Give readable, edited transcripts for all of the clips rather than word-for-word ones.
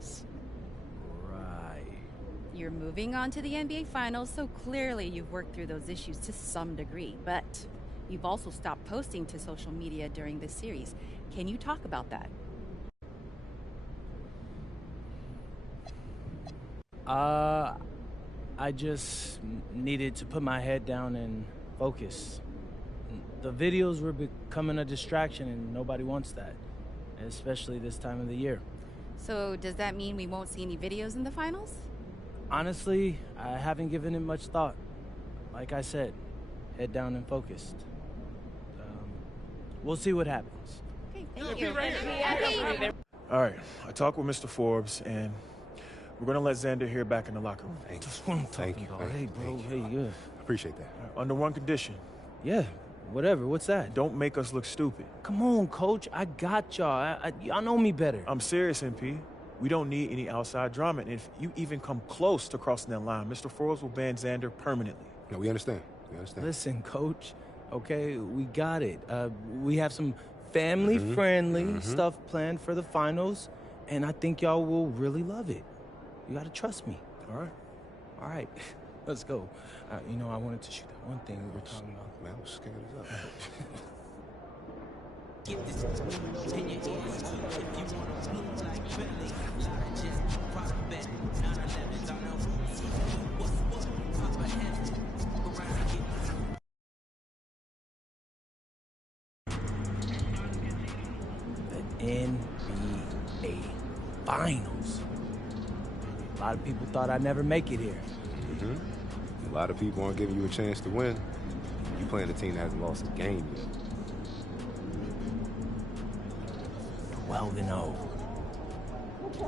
Finals. Right. You're moving on to the NBA Finals, so clearly you've worked through those issues to some degree, but you've also stopped posting to social media during this series. Can you talk about that? I just needed to put my head down and focus. The videos were becoming a distraction, and nobody wants that, especially this time of the year. So does that mean we won't see any videos in the finals? Honestly, I haven't given it much thought. Like I said, head down and focused. We'll see what happens. Okay, thank you. All right, I talked with Mr. Forbes, and we're going to let Xander here back in the locker room. That's what I'm talking about. Hey, bro. Hey, yeah. Appreciate that. Under one condition. Yeah, whatever. What's that? Don't make us look stupid. Come on, Coach. I got y'all. Y'all know me better. I'm serious, MP. We don't need any outside drama. And if you even come close to crossing that line, Mr. Forbes will ban Xander permanently. No, we understand. We understand. Listen, Coach. Okay, we got it. We have some family-friendly stuff planned for the finals, and I think y'all will really love it. You got to trust me. All right. All right. Let's go. You know, I wanted to shoot that one thing we were talking about. Man, I was scared as up. The NBA Finals. A lot of people thought I'd never make it here. A lot of people aren't giving you a chance to win. You playing a team that hasn't lost a game yet. 12-0.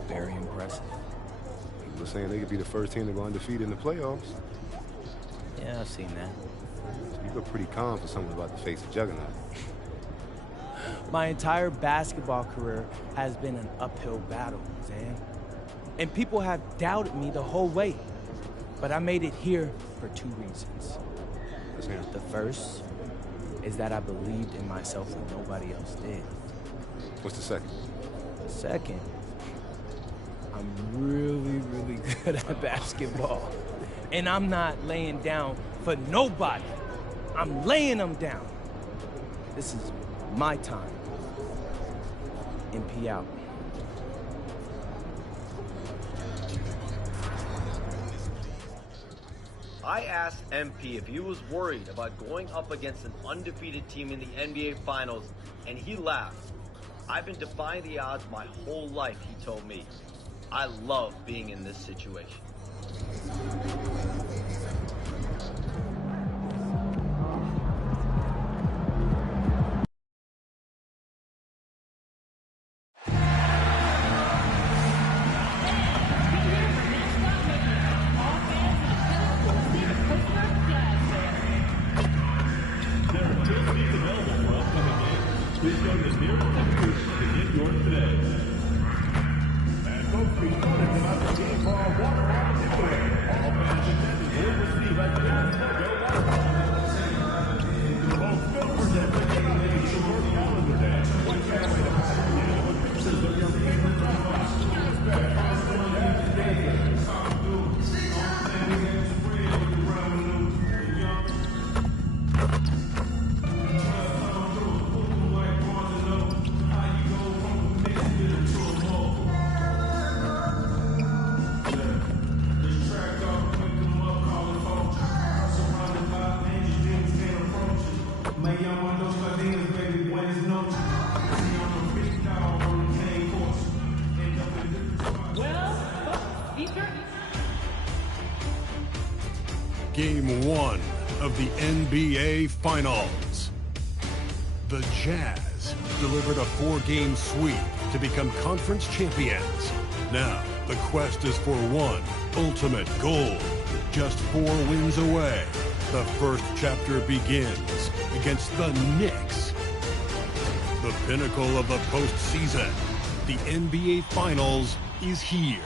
Very impressive. People were saying they could be the first team to go undefeated in the playoffs. Yeah, I've seen that. You look pretty calm for someone about to face a juggernaut. My entire basketball career has been an uphill battle, Zan. And people have doubted me the whole way. But I made it here for two reasons. The first is that I believed in myself when nobody else did. What's the second? Second, I'm really, really good at basketball. And I'm not laying down for nobody. I'm laying them down. This is my time. MP out. I asked MP if he was worried about going up against an undefeated team in the NBA Finals, and he laughed. I've been defying the odds my whole life, he told me. I love being in this situation. Game 1 of the NBA Finals. The Jazz delivered a 4-game sweep to become conference champions. Now, the quest is for one ultimate goal. Just 4 wins away. The first chapter begins against the Knicks. The pinnacle of the postseason. The NBA Finals is here.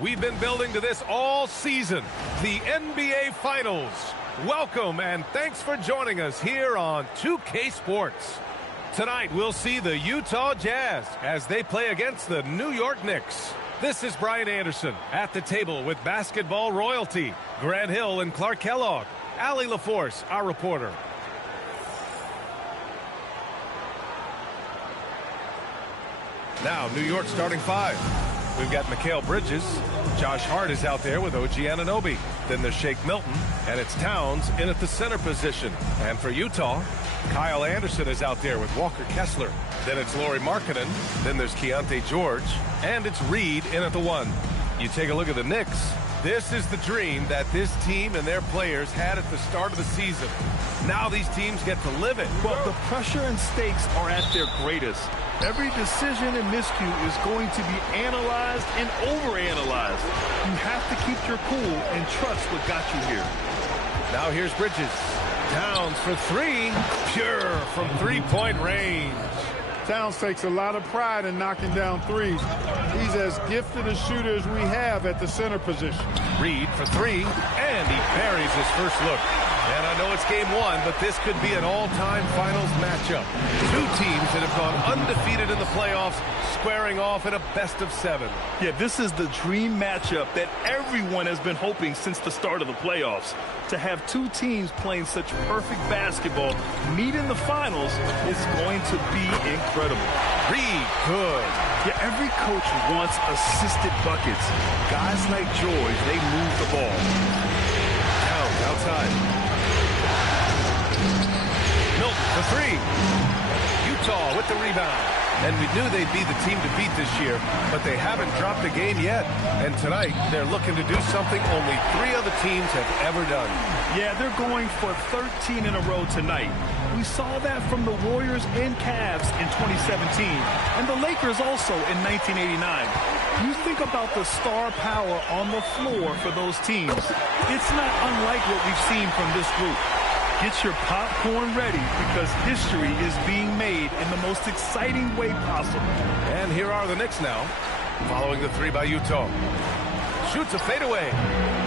We've been building to this all season, the NBA Finals. Welcome and thanks for joining us here on 2K Sports. Tonight we'll see the Utah Jazz as they play against the New York Knicks. This is Brian Anderson at the table with basketball royalty. Grant Hill and Clark Kellogg. Allie LaForce, our reporter. Now, New York starting five. We've got Mikal Bridges. Josh Hart is out there with OG Anunoby. Then there's Shake Milton, and it's Towns in at the center position. And for Utah, Kyle Anderson is out there with Walker Kessler. Then it's Lauri Markkanen. Then there's Keontae George. And it's Reed in at the one. You take a look at the Knicks. This is the dream that this team and their players had at the start of the season. Now these teams get to live it. Well, the pressure and stakes are at their greatest. Every decision and miscue is going to be analyzed and overanalyzed. You have to keep your cool and trust what got you here. Now here's Bridges. Towns for three. Pure from three-point range. Towns takes a lot of pride in knocking down threes. He's as gifted a shooter as we have at the center position. Reed for three, and he buries his first look. And I know it's game one, but this could be an all-time finals matchup. Two teams that have gone undefeated in the playoffs, squaring off in a best-of-7. Yeah, this is the dream matchup that everyone has been hoping since the start of the playoffs. To have two teams playing such perfect basketball meet in the finals is going to be incredible. Reed, good. Yeah, every coach wants assisted buckets. Guys like George, they move the ball. Towns outside. Milton for three. Utah with the rebound. And we knew they'd be the team to beat this year, but they haven't dropped a game yet. And tonight, they're looking to do something only 3 other teams have ever done. Yeah, they're going for 13 in a row tonight. We saw that from the Warriors and Cavs in 2017, and the Lakers also in 1989. You think about the star power on the floor for those teams. It's not unlike what we've seen from this group. Get your popcorn ready because history is being made in the most exciting way possible. And here are the Knicks now, following the three by Utah. Shoots a fadeaway.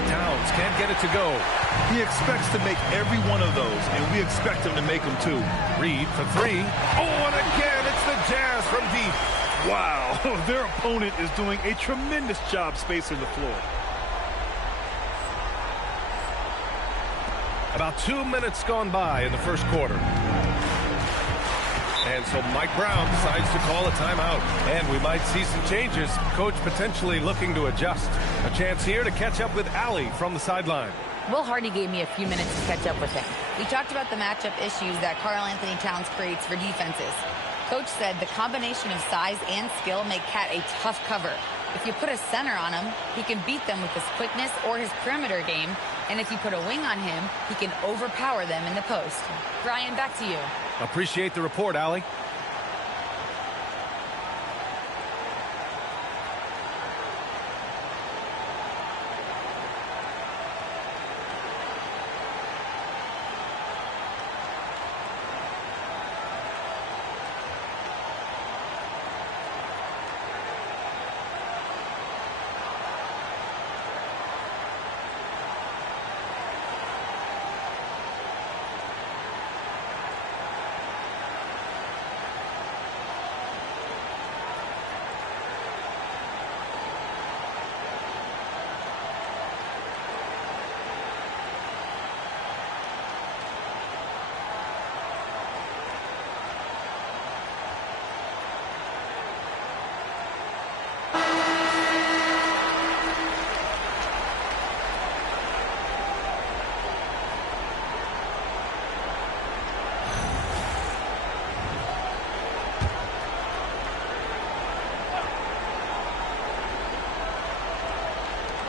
Towns can't get it to go. He expects to make every one of those, and we expect him to make them too. Reed for three. Oh, and again, it's the Jazz from deep. Wow, their opponent is doing a tremendous job spacing the floor. About 2 minutes gone by in the first quarter. And so Mike Brown decides to call a timeout. And we might see some changes. Coach potentially looking to adjust. A chance here to catch up with Allie from the sideline. Will Hardy gave me a few minutes to catch up with him. We talked about the matchup issues that Karl-Anthony Towns creates for defenses. Coach said the combination of size and skill make Cat a tough cover. If you put a center on him, he can beat them with his quickness or his perimeter game. And if you put a wing on him, he can overpower them in the post. Brian, back to you. Appreciate the report, Allie.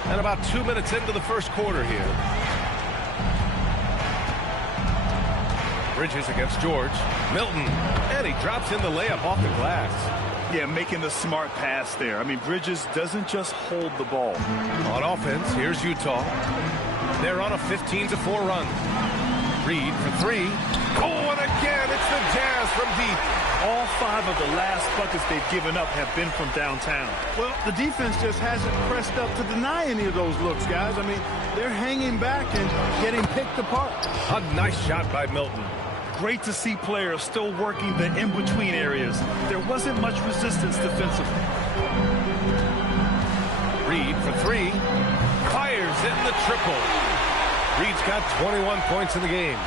And about 2 minutes into the first quarter here. Bridges against George. Milton. And he drops in the layup off the glass. Yeah, making the smart pass there. I mean, Bridges doesn't just hold the ball. On offense, here's Utah. They're on a 15-4 run. Reed for three. Oh, and again, it's the Jazz from deep. All 5 of the last buckets they've given up have been from downtown. Well, the defense just hasn't pressed up to deny any of those looks, guys. I mean, they're hanging back and getting picked apart. A nice shot by Milton. Great to see players still working the in-between areas. There wasn't much resistance defensively. the triple. Reed's got 21 points in the game.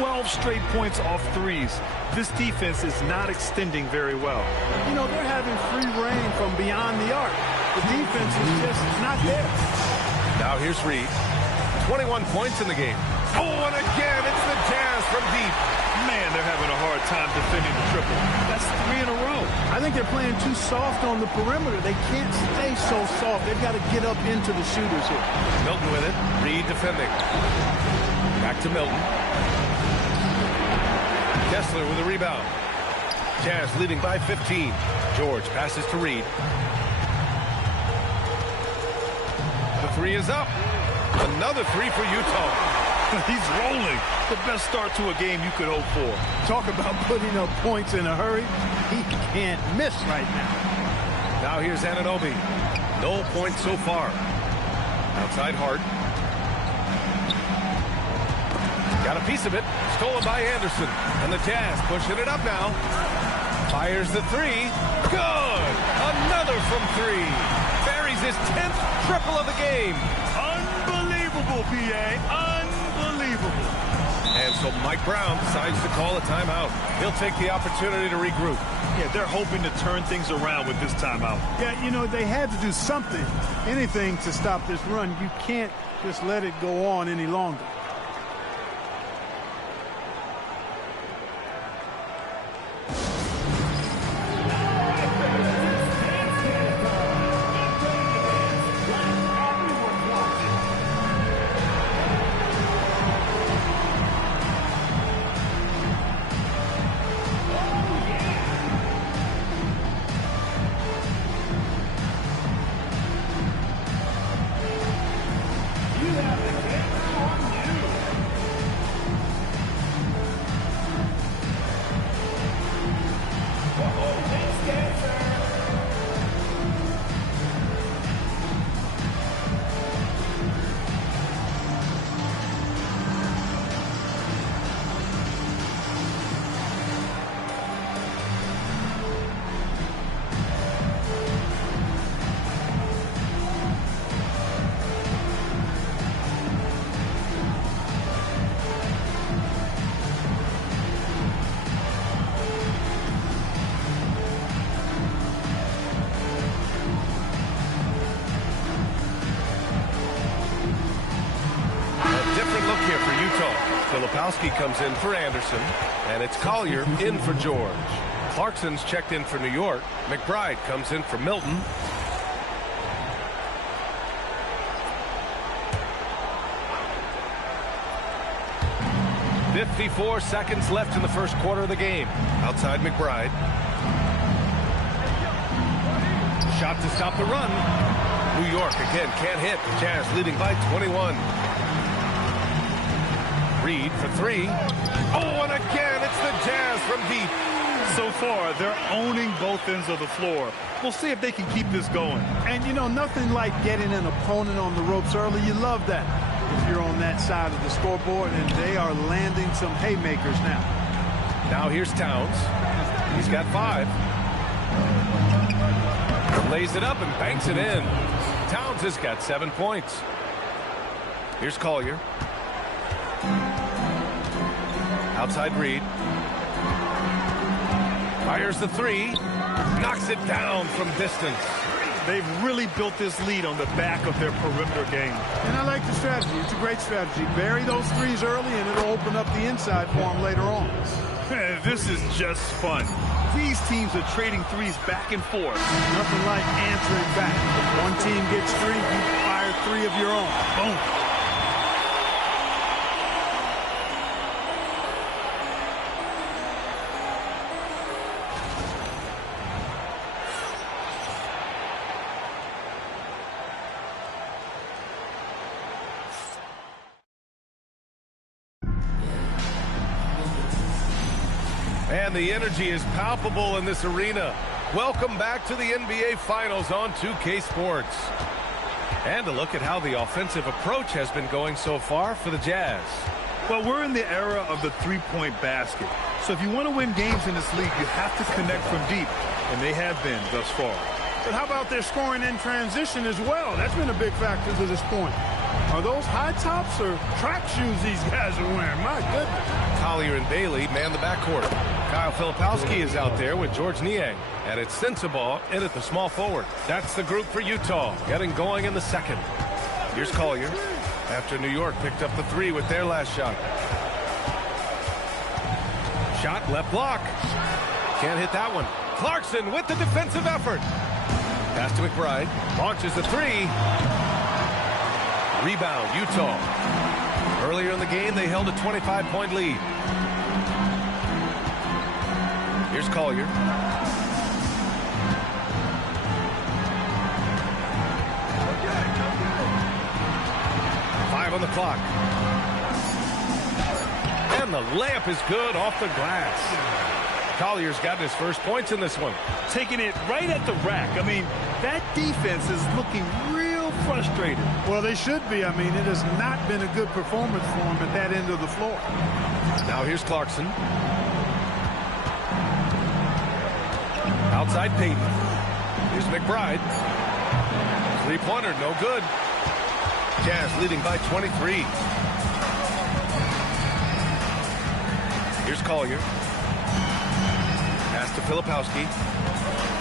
12 straight points off threes. This defense is not extending very well. You know, they're having free reign from beyond the arc. The defense is just not there. Now here's Reed. 21 points in the game. Oh, and again, it's the Jazz from deep. Man, they're having a hard time defending the triple. That's 3 in a row. I think they're playing too soft on the perimeter. They can't stay so soft. They've got to get up into the shooters here. Milton with it. Reed defending. Back to Milton. Kessler with a rebound. Jazz leading by 15. George passes to Reed. The 3 is up. Another 3 for Utah. He's rolling. The best start to a game you could hope for. Talk about putting up points in a hurry. He can't miss right now. Now here's Anunoby. No points so far. Outside Hart. Got a piece of it. Stolen by Anderson. And the Jazz pushing it up now. Fires the 3. Good. Another from 3. Buries his 10th triple of the game. Unbelievable, PA. Unbelievable. And so Mike Brown decides to call a timeout. He'll take the opportunity to regroup. Yeah, they're hoping to turn things around with this timeout. Yeah, you know, they had to do something, anything to stop this run. You can't just let it go on any longer. Filipowski comes in for Anderson, and it's Collier in for George. Clarkson's checked in for New York. McBride comes in for Milton. "54 seconds left in the first quarter of the game." Outside McBride. Shot to stop the run. New York again can't hit. Jazz leading by 21. Reed for 3. Oh, and again, it's the Jazz from deep. So far, they're owning both ends of the floor. We'll see if they can keep this going. And, you know, nothing like getting an opponent on the ropes early. You love that if you're on that side of the scoreboard, and they are landing some haymakers now. Now here's Towns. He's got 5. Lays it up and banks it in. Towns has got 7 points. Here's Collier. Outside Reed. Fires the 3. Knocks it down from distance. They've really built this lead on the back of their perimeter game. And I like the strategy. It's a great strategy. Bury those 3s early, and it'll open up the inside for them later on. This is just fun. These teams are trading 3s back and forth. Nothing like answering back. If one team gets 3, you fire 3 of your own. Boom. And the energy is palpable in this arena. Welcome back to the NBA Finals on 2K Sports. And a look at how the offensive approach has been going so far for the Jazz. Well, we're in the era of the three-point basket. So if you want to win games in this league, you have to connect from deep. And they have been thus far. But how about their scoring in transition as well? That's been a big factor to this point. Are those high tops or track shoes these guys are wearing? My goodness. Collier and Bailey man the backcourt. Kyle Filipowski is out there with George Niang. And it's Sensabaugh in at the small forward. That's the group for Utah, getting going in the second. Here's Collier after New York picked up the 3 with their last shot. Shot left block. Can't hit that one. Clarkson with the defensive effort. Pass to McBride. Launches the 3. Rebound, Utah. Earlier in the game, they held a 25-point lead. Here's Collier. On the clock. And the layup is good off the glass. Collier's gotten his first points in this one. Taking it right at the rack. I mean, that defense is looking real frustrated. Well, they should be. I mean, it has not been a good performance for them at that end of the floor. Now here's Clarkson. Outside Payton. Here's McBride. Three-pointer, no good. Jazz leading by 23. Here's Collier. Pass to Filipowski.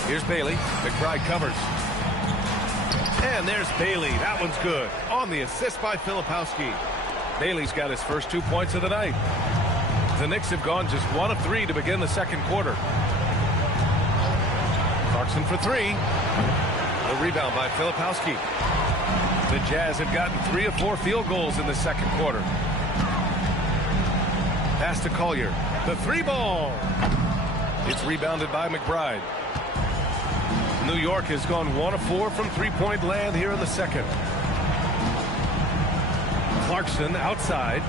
Here's Bailey. McBride covers. And there's Bailey. That one's good. On the assist by Filipowski. Bailey's got his first 2 points of the night. The Knicks have gone just 1 of 3 to begin the second quarter. Clarkson for 3. The rebound by Filipowski. The Jazz have gotten 3 of 4 field goals in the second quarter. Pass to Collier. The 3-ball. It's rebounded by McBride. New York has gone 1 of 4 from three-point land here in the second. Clarkson outside.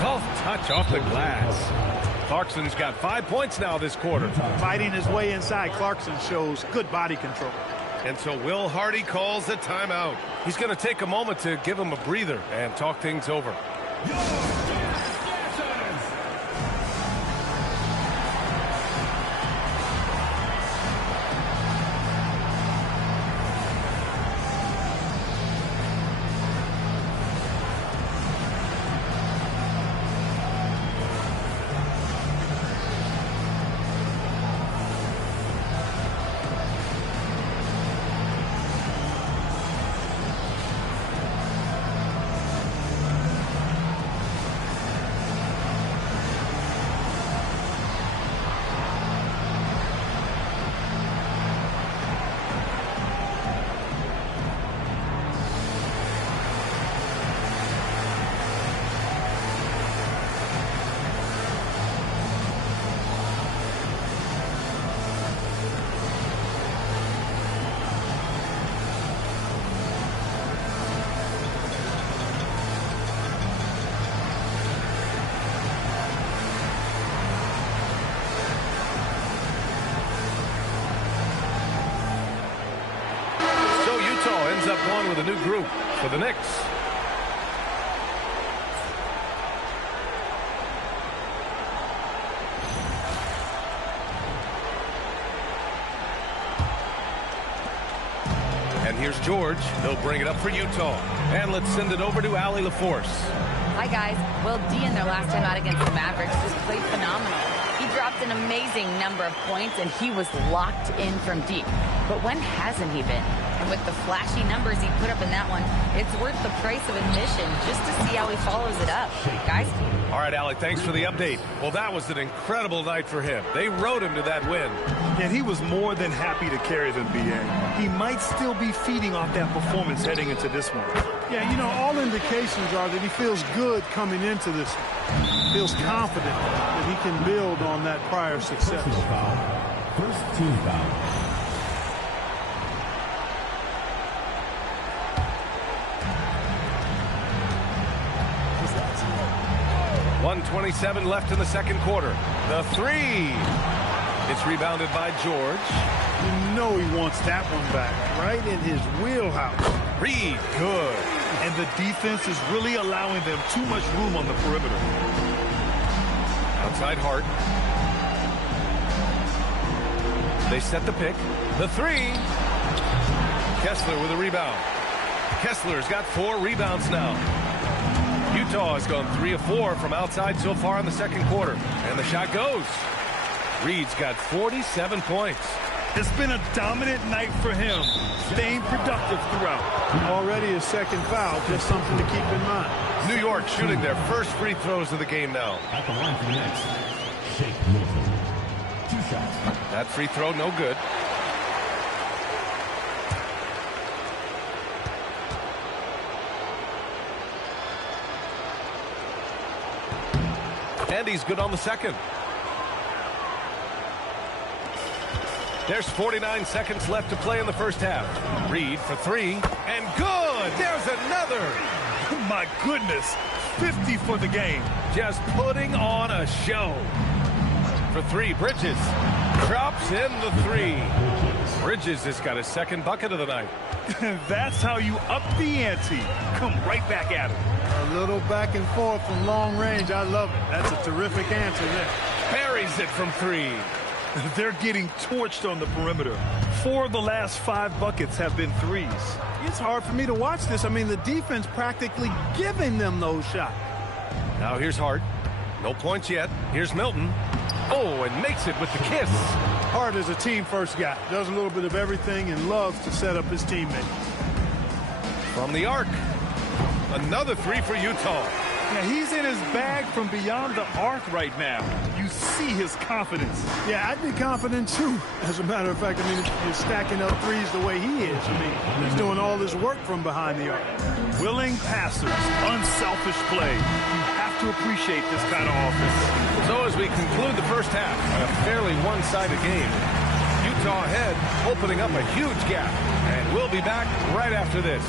Soft touch off the glass. Clarkson's got 5 points now this quarter. Fighting his way inside, Clarkson shows good body control. And so Will Hardy calls the timeout. He's going to take a moment to give him a breather and talk things over. Up one with a new group for the Knicks. And here's George. He'll bring it up for Utah. And let's send it over to Allie LaForce. Hi, guys. Will D in their last time out against the Mavericks just played phenomenal. He dropped an amazing number of points, and he was locked in from deep. But when hasn't he been? And with the flashy numbers he put up in that one, it's worth the price of admission just to see how he follows it up. Guys? All right, Allie, thanks for the update. Well, that was an incredible night for him. They rode him to that win. And he was more than happy to carry them, B.A. He might still be feeding off that performance heading into this one. Yeah, you know, all indications are that he feels good coming into this one. Feels confident that he can build on that prior success. First team foul. 1:27 left in the second quarter. The 3. It's rebounded by George. You know he wants that one back, right in his wheelhouse. Reed, good. And the defense is really allowing them too much room on the perimeter. Outside Hart. They set the pick. The three. Kessler with a rebound. Kessler's got 4 rebounds now. Utah has gone 3 of 4 from outside so far in the second quarter. And the shot goes. Reed's got 47 points. It's been a dominant night for him, staying productive throughout. Already his second foul, just something to keep in mind. New York shooting their first free throws of the game now. At the line for the next, Shake Milton. 2 shots. That free throw, no good. And he's good on the second. There's 49 seconds left to play in the first half. Reed for 3, and good! There's another! My goodness, 50 for the game. Just putting on a show. For 3, Bridges drops in the 3. Bridges has got his second bucket of the night. That's how you up the ante. Come right back at him. A little back and forth from long range. I love it. That's a terrific answer there. Buries it from 3. They're getting torched on the perimeter. 4 of the last 5 buckets have been threes. It's hard for me to watch this. I mean, the defense practically giving them those shots. Now here's Hart. No points yet. Here's Milton. Oh, and makes it with the kiss. Hart is a team-first guy. Does a little bit of everything and loves to set up his teammates. From the arc. Another 3 for Utah. Now, he's in his bag from beyond the arc right now. You see his confidence. Yeah, I'd be confident too. As a matter of fact, I mean, if you're stacking up threes the way he is, I mean, he's doing all this work from behind the arc. Willing passers, unselfish play. You have to appreciate this kind of offense. So as we conclude the first half, a fairly one-sided game, Utah ahead, opening up a huge gap. And we'll be back right after this.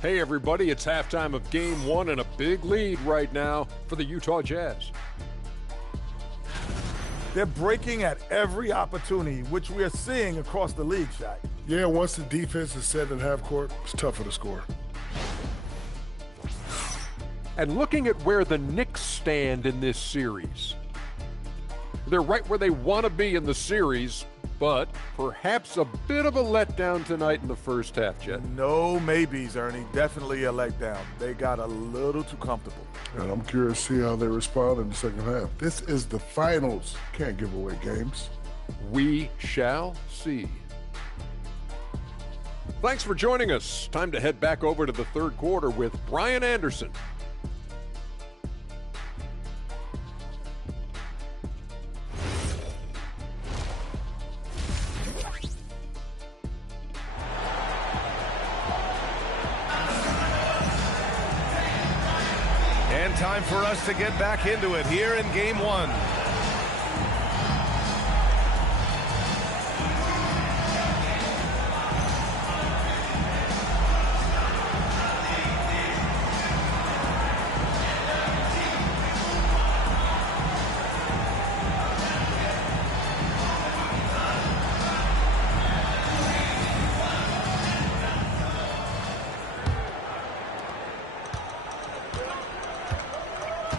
Hey everybody, it's halftime of game 1 and a big lead right now for the Utah Jazz. They're breaking at every opportunity, which we are seeing across the league, Shaq. Yeah, once the defense is set in half court, it's tougher to score. And looking at where the Knicks stand in this series, they're right where they want to be in the series, but perhaps a bit of a letdown tonight in the first half, Jet. No maybes, Ernie. Definitely a letdown. They got a little too comfortable. And I'm curious to see how they respond in the second half. This is the finals. Can't give away games. We shall see. Thanks for joining us. Time to head back over to the third quarter with Brian Anderson. And time for us to get back into it here in game 1.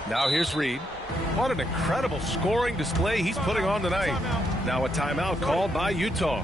Now here's Reed. What an incredible scoring display he's putting on tonight. Now a timeout called by Utah.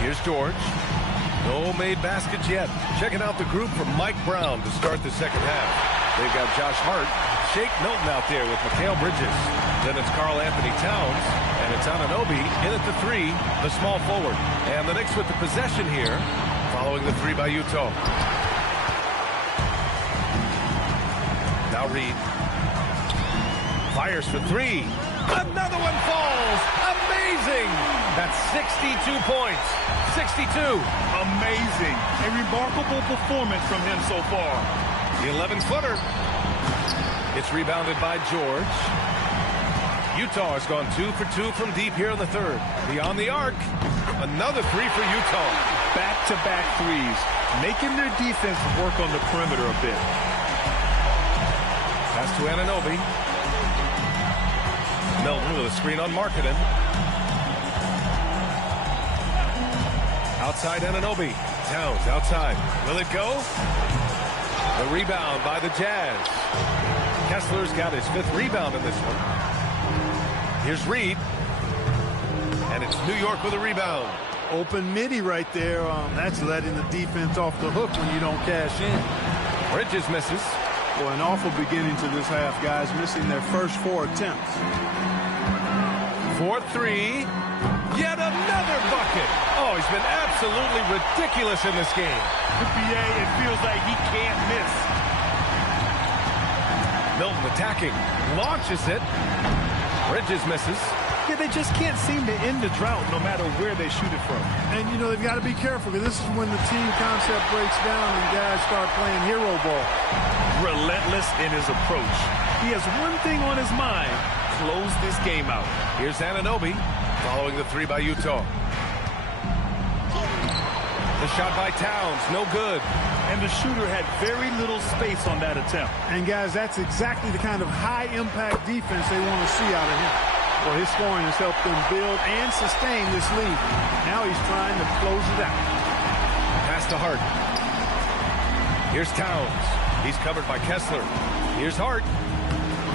Here's George. No made baskets yet. Checking out the group from Mike Brown to start the second half. They've got Josh Hart, Shake Milton out there with Mikal Bridges. Then it's Karl Anthony Towns, and it's Anunoby in at the 3, the small forward. And the Knicks with the possession here, following the 3 by Utah. Now Reed. Fires for three. Another one falls. Amazing. That's 62 points. 62. Amazing. A remarkable performance from him so far. The 11-footer. It's rebounded by George. Utah has gone 2 for 2 from deep here in the third. Beyond the arc. Another three for Utah. Back-to-back threes, making their defense work on the perimeter a bit. Pass to Anunoby. Milton with a screen on Markkanen. Outside Anunoby. Towns outside. Will it go? The rebound by the Jazz. Kessler's got his 5th rebound in this one. Here's Reed. And it's New York with a rebound. Open midi right there. That's letting the defense off the hook when you don't cash in. Bridges misses. Boy, an awful beginning to this half, guys, missing their first 4 attempts. 4-3. Yet another bucket. Oh, he's been absolutely ridiculous in this game. BA, it feels like he can't miss. Milton attacking. Launches it. Bridges misses. Yeah, they just can't seem to end the drought no matter where they shoot it from. And, you know, they've got to be careful because this is when the team concept breaks down and guys start playing hero ball. Relentless in his approach. He has one thing on his mind. Close this game out. Here's Anunoby following the three by Utah. The shot by Towns, no good. And the shooter had very little space on that attempt. And, guys, that's exactly the kind of high-impact defense they want to see out of him. Well, his scoring has helped them build and sustain this lead. Now he's trying to close it out. Pass to Hart. Here's Towns. He's covered by Kessler. Here's Hart.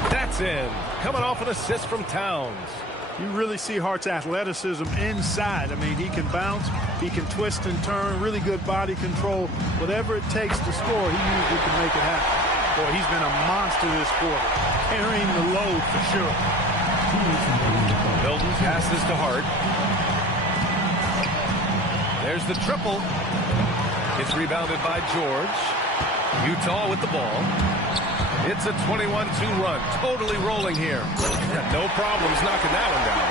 That's in. Coming off an assist from Towns. You really see Hart's athleticism inside. I mean, he can bounce, he can twist and turn, really good body control. Whatever it takes to score, he usually can make it happen. Boy, he's been a monster this quarter, carrying the load for sure. Milton passes to Hart. There's the triple. It's rebounded by George. Utah with the ball. It's a 21-2 run. Totally rolling here. No problems knocking that one down.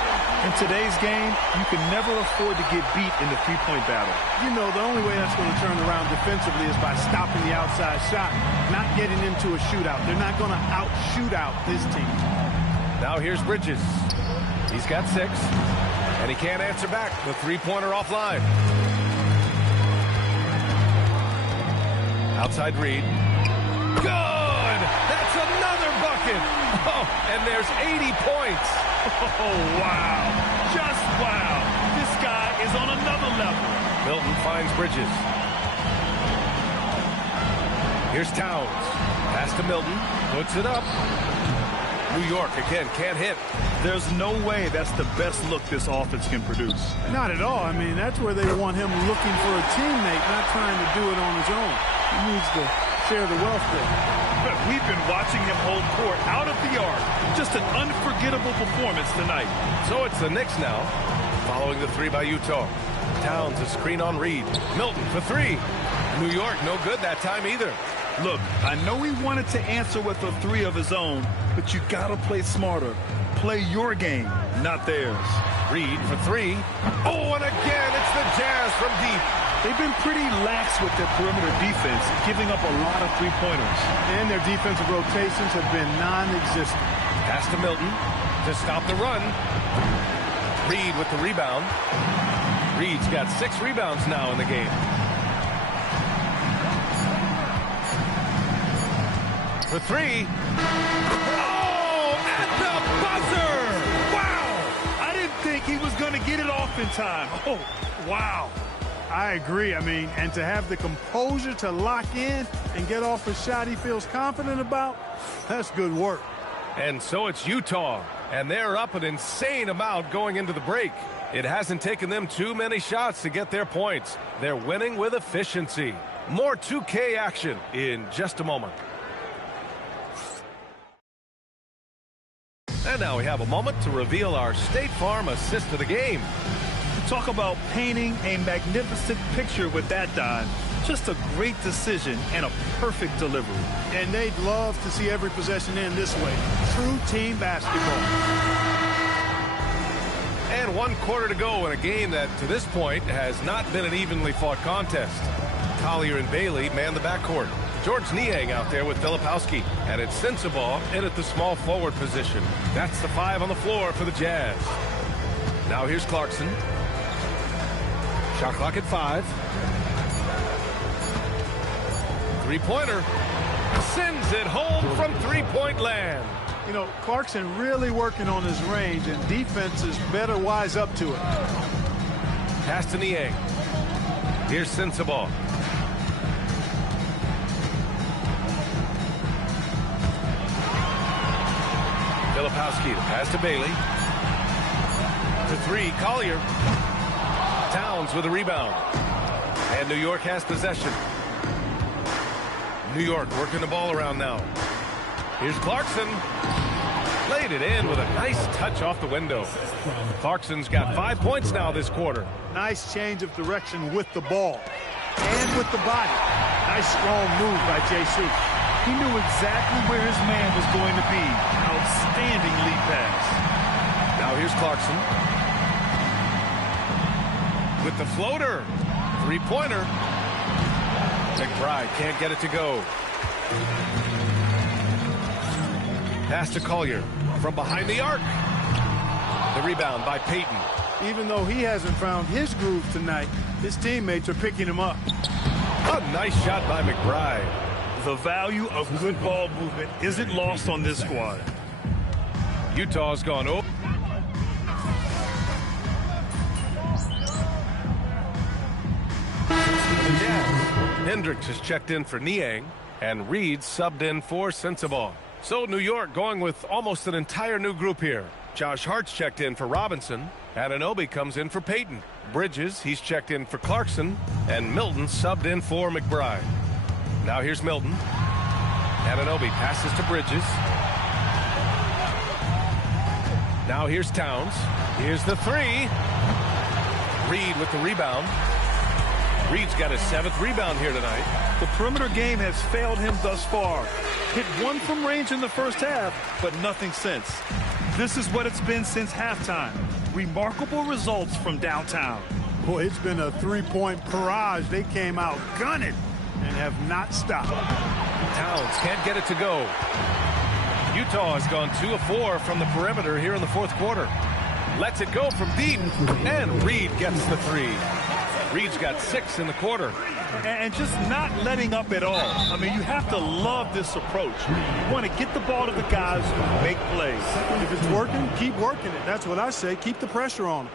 In today's game, you can never afford to get beat in the three-point battle. You know, the only way that's going to turn around defensively is by stopping the outside shot, not getting into a shootout. They're not going to out-shoot out this team. Now here's Bridges. He's got 6, and he can't answer back. The three-pointer offline. Outside Reed. Good! That's another bucket! Oh, and there's 80 points. Oh, wow. Just wow. This guy is on another level. Milton finds Bridges. Here's Towns. Pass to Milton. Puts it up. New York, again, can't hit. There's no way that's the best look this offense can produce. Not at all. I mean, that's where they want him looking for a teammate, not trying to do it on his own. He needs to share the wealth there. But we've been watching him hold court out of the arc. Just an unforgettable performance tonight. So it's the Knicks now, following the three by Utah. Towns, a screen on Reed. Milton for 3. New York, no good that time either. Look, I know he wanted to answer with a 3 of his own, but you gotta play smarter. Play your game, not theirs. Reed for 3. Oh, and again, it's the Jazz from deep. They've been pretty lax with their perimeter defense, giving up a lot of three-pointers. And their defensive rotations have been non-existent. Pass to Milton to stop the run. Reed with the rebound. Reed's got 6 rebounds now in the game. For 3. Oh, at the buzzer! Wow! I didn't think he was going to get it off in time. Oh, wow. I agree. I mean, and to have the composure to lock in and get off a shot he feels confident about, that's good work. And so it's Utah, and they're up an insane amount going into the break. It hasn't taken them too many shots to get their points. They're winning with efficiency. More 2K action in just a moment. And now we have a moment to reveal our State Farm assist of the game. Talk about painting a magnificent picture with that, Don. Just a great decision and a perfect delivery. And they'd love to see every possession end this way. True team basketball. And 1 quarter to go in a game that, to this point, has not been an evenly fought contest. Collier and Bailey man the backcourt. Georges Niang out there with Filipowski. And it's Sensabaugh in at the small forward position. That's the 5 on the floor for the Jazz. Now here's Clarkson. Shot clock at 5. Three-pointer. Sends it home from three-point land. You know, Clarkson really working on his range, and defenses better wise up to it. Pass to Niang. Here's Sensabaugh. Filipowski, the pass to Bailey. To 3, Collier. Towns with a rebound. And New York has possession. New York working the ball around now. Here's Clarkson. Laid it in with a nice touch off the window. Clarkson's got 5 points now this quarter. Nice change of direction with the ball and with the body. Nice strong move by JC. He knew exactly where his man was going to be. Outstanding lead pass. Now here's Clarkson. With the floater. Three-pointer. McBride can't get it to go. Pass to Collier from behind the arc. The rebound by Payton. Even though he hasn't found his groove tonight, his teammates are picking him up. A nice shot by McBride. The value of good ball movement isn't lost on this squad. Utah's gone over. Hendricks has checked in for Niang, and Reed subbed in for Sensabaugh. So New York going with almost an entire new group here. Josh Hart's checked in for Robinson. Anunoby comes in for Payton. Bridges, he's checked in for Clarkson. And Milton subbed in for McBride. Now here's Milton. Anunoby passes to Bridges. Now here's Towns. Here's the 3. Reed with the rebound. Reed's got his 7th rebound here tonight. The perimeter game has failed him thus far. Hit 1 from range in the first half, but nothing since. This is what it's been since halftime. Remarkable results from downtown. Boy, it's been a three-point barrage. They came out gunning and have not stopped. Towns can't get it to go. Utah has gone 2 of 4 from the perimeter here in the 4th quarter. Lets it go from deep, and Reed gets the 3. Reed's got 6 in the quarter. And just not letting up at all. I mean, you have to love this approach. You want to get the ball to the guys who make plays. If it's working, keep working it. That's what I say. Keep the pressure on them.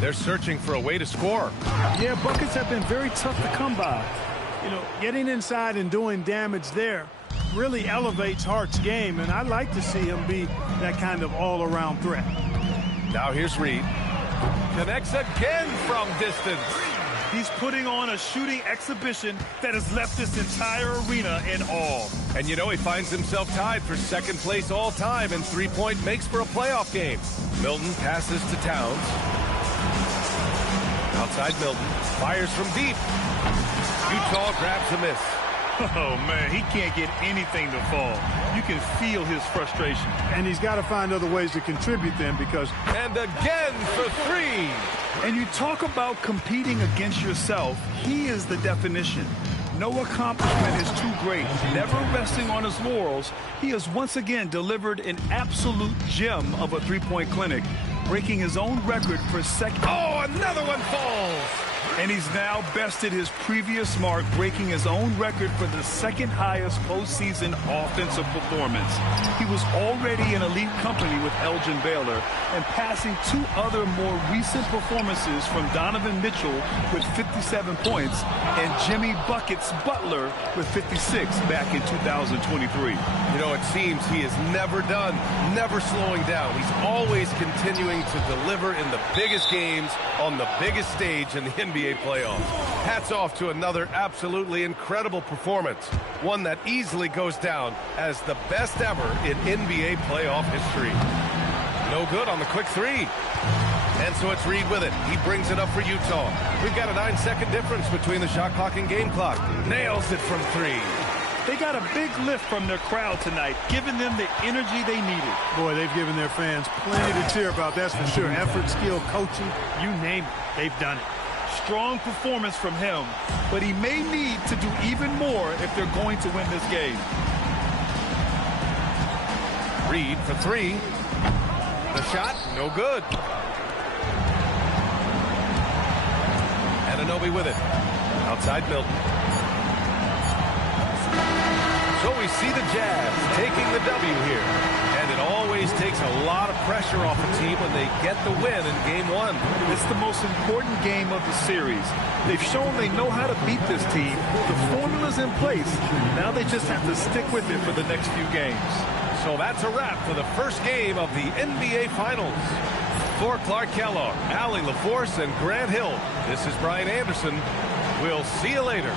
They're searching for a way to score. Yeah, buckets have been very tough to come by. You know, getting inside and doing damage there really elevates Hart's game, and I like to see him be that kind of all-around threat. Now here's Reed. Connects again from distance. He's putting on a shooting exhibition that has left this entire arena in awe. And you know, he finds himself tied for 2nd place all time in three-point makes for a playoff game. Milton passes to Towns. Outside Milton. Fires from deep. Utah grabs a miss. Oh, man, he can't get anything to fall. You can feel his frustration. And he's got to find other ways to contribute then because... And again for 3. And you talk about competing against yourself. He is the definition. No accomplishment is too great. Never resting on his laurels, he has once again delivered an absolute gem of a three-point clinic, breaking his own record for second. Oh, another one falls! And he's now bested his previous mark, breaking his own record for the 2nd highest postseason offensive performance. He was already in elite company with Elgin Baylor and passing 2 other more recent performances from Donovan Mitchell with 57 points and Jimmy Buckets Butler with 56 back in 2023. You know, it seems he is never done, never slowing down. He's always continuing to deliver in the biggest games on the biggest stage in the NBA playoffs. Hats off to another absolutely incredible performance, one that easily goes down as the best ever in NBA playoff history. No good on the quick three. And so it's Reed with it. He brings it up for Utah. We've got a 9-second difference between the shot clock and game clock. Nails it from 3. They got a big lift from their crowd tonight, giving them the energy they needed. Boy, they've given their fans plenty to cheer about, that's for sure. Effort, skill, coaching, you name it, they've done it. Strong performance from him, but he may need to do even more if they're going to win this game. Reed for 3. The shot, no good. Anunoby with it. Outside Milton. So we see the Jazz taking the W here. And it always takes a lot of pressure off a team when they get the win in Game 1. It's the most important game of the series. They've shown they know how to beat this team. The formula's in place. Now they just have to stick with it for the next few games. So that's a wrap for the first game of the NBA Finals. For Clark Kellogg, Allie LaForce, and Grant Hill, this is Brian Anderson. We'll see you later.